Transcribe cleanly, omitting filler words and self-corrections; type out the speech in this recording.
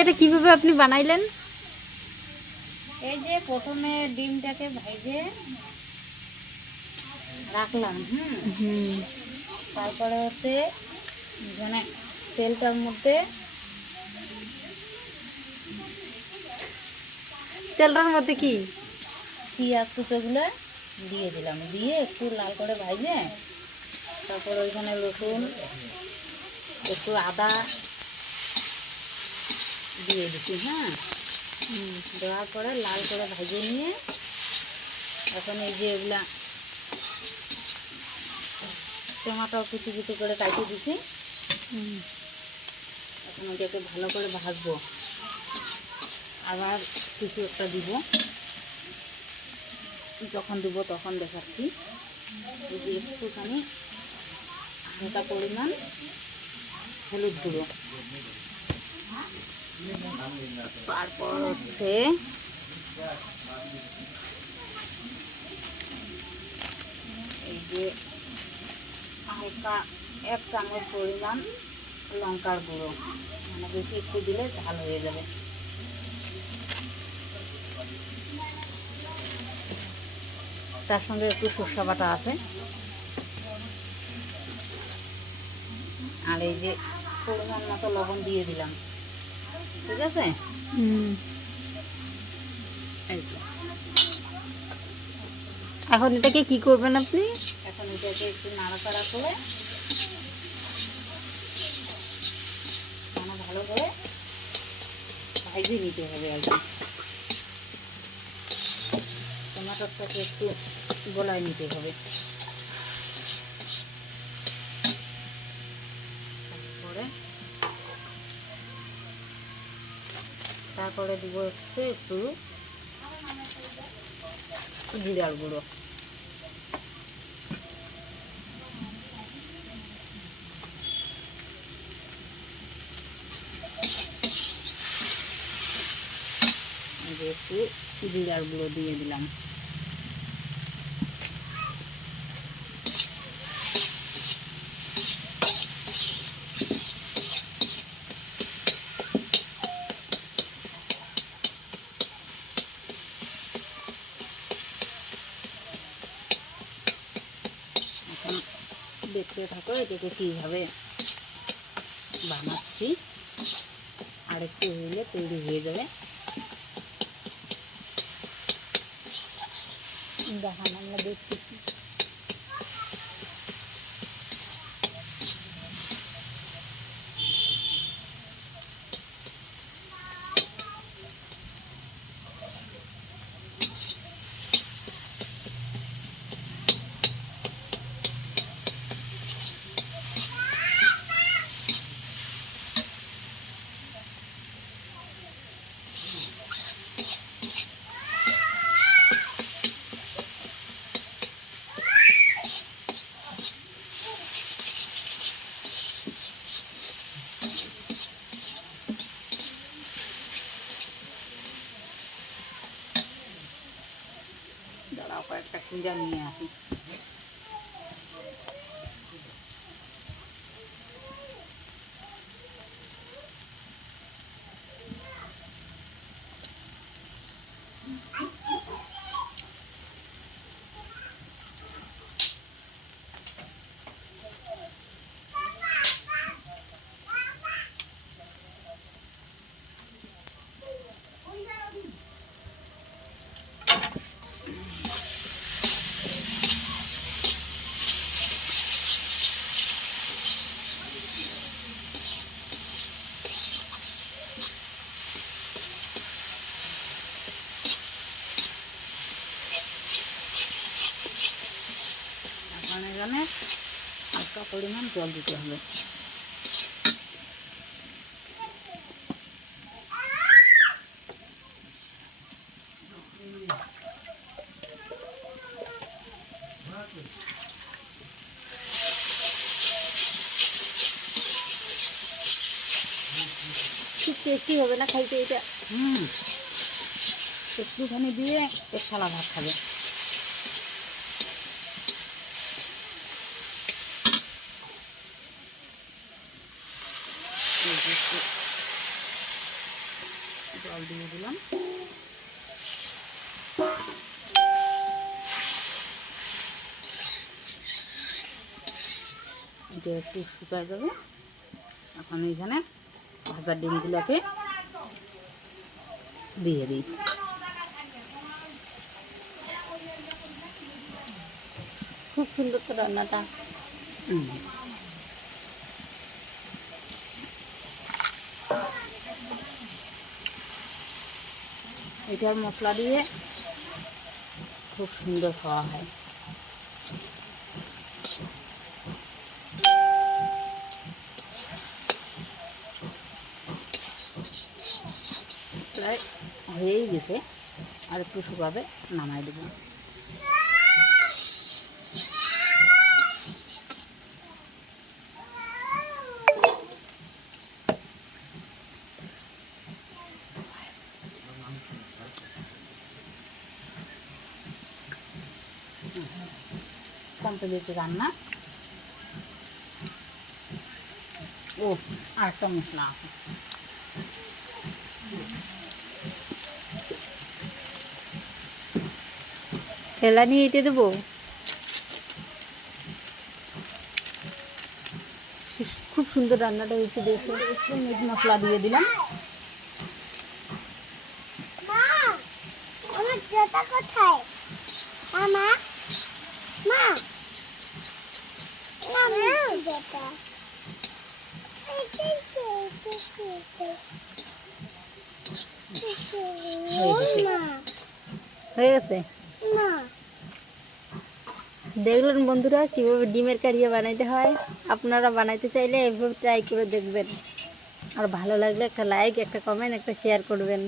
এটা কিভাবে আপনি বানাইলেন? এই যে প্রথমে ডিমটাকে ভেজে রাখলাম। তারপরে হচ্ছে মানে তেলটার মধ্যে কি পেঁয়াজ কুচোগুলো দিয়ে দিলাম, দিয়ে একটু লাল করে ভাজে তারপর ওইখানে রসুন একটু আদা দিয়ে দিচ্ছি। দেওয়ার পরে লাল করে ভেজে নিয়ে এখন এই যে এগুলা টমেটো কুচি কুচি করে কাটিয়ে দিচ্ছি। এখন ওইটাকে ভালো করে ভাজবো। আবার কিছু একটা দিব, যখন দিব তখন দেখাচ্ছি। এই যে একটুখানি হালকা পরিমাণ হলুদ গুঁড়ো, তারপর হচ্ছে এই যে হালকা 1 চামচ পরিমাণ লঙ্কার গুঁড়ো, মানে বেশি একটু দিলে ঝাল হয়ে যাবে। তার সঙ্গে একটু সরষে বাটা আছে। আর এই যে পরিমাণ মতো লবণ দিয়ে দিলাম, ঠিক আছে। এখন এটাকে কি করবেন আপনি? এখন এটাকে একটু নাড়াচাড়া করে ভালো করে ভাজিয়ে নিতে হবে। আর কি টমেটোটাকে একটু গলায় নিতে হবে। তারপরে দিব হচ্ছে একটু জিরার গুঁড়ো, একটু জিরার গুঁড়ো দিয়ে দিলাম। দেখতে থাকো এটাকে কীভাবে বানাচ্ছি, আর একটু হইলে তৈরি হয়ে যাবে। দেখান, আমরা দেখতেছি। দাঁড়াও, কয়েকটা খুঁজা নিয়ে আসি। এখানে হালকা পরিমাণ জল দিতে হবে। খুব টেস্টি হবে না খাইতে এটা? একটুখানি দিয়ে এক থালা ভাত খাবে। জল দিয়ে দিলাম। এটা একটু শুকায় যাবে। এখন এইখানে ভাজা ডিমগুলোকে দিয়ে দিই। খুব সুন্দর তো রান্নাটা। এটার মশলা দিয়ে খুব সুন্দর খাওয়া হয়। প্রায় হয়েই গেছে, আর একটু শুকাবে, নামাই দেবো। কমপ্লিট রান্না। ও আরেকটা মশলা আছে, ঠেলা নিয়ে এঁটে দেবো। খুব সুন্দর রান্নাটা হয়েছে দেখে। একটু মিট মশলা দিয়ে দিলাম। আমার জুতা কোথায়? মামা, মা, জুতা। হয়ে গেছে। দেখলেন বন্ধুরা কীভাবে ডিমের কারিয়া বানাইতে হয়। আপনারা বানাইতে চাইলে এভাবে ট্রাই করে দেখবেন। আর ভালো লাগলে একটা লাইক, একটা কমেন্ট, একটা শেয়ার করবেন।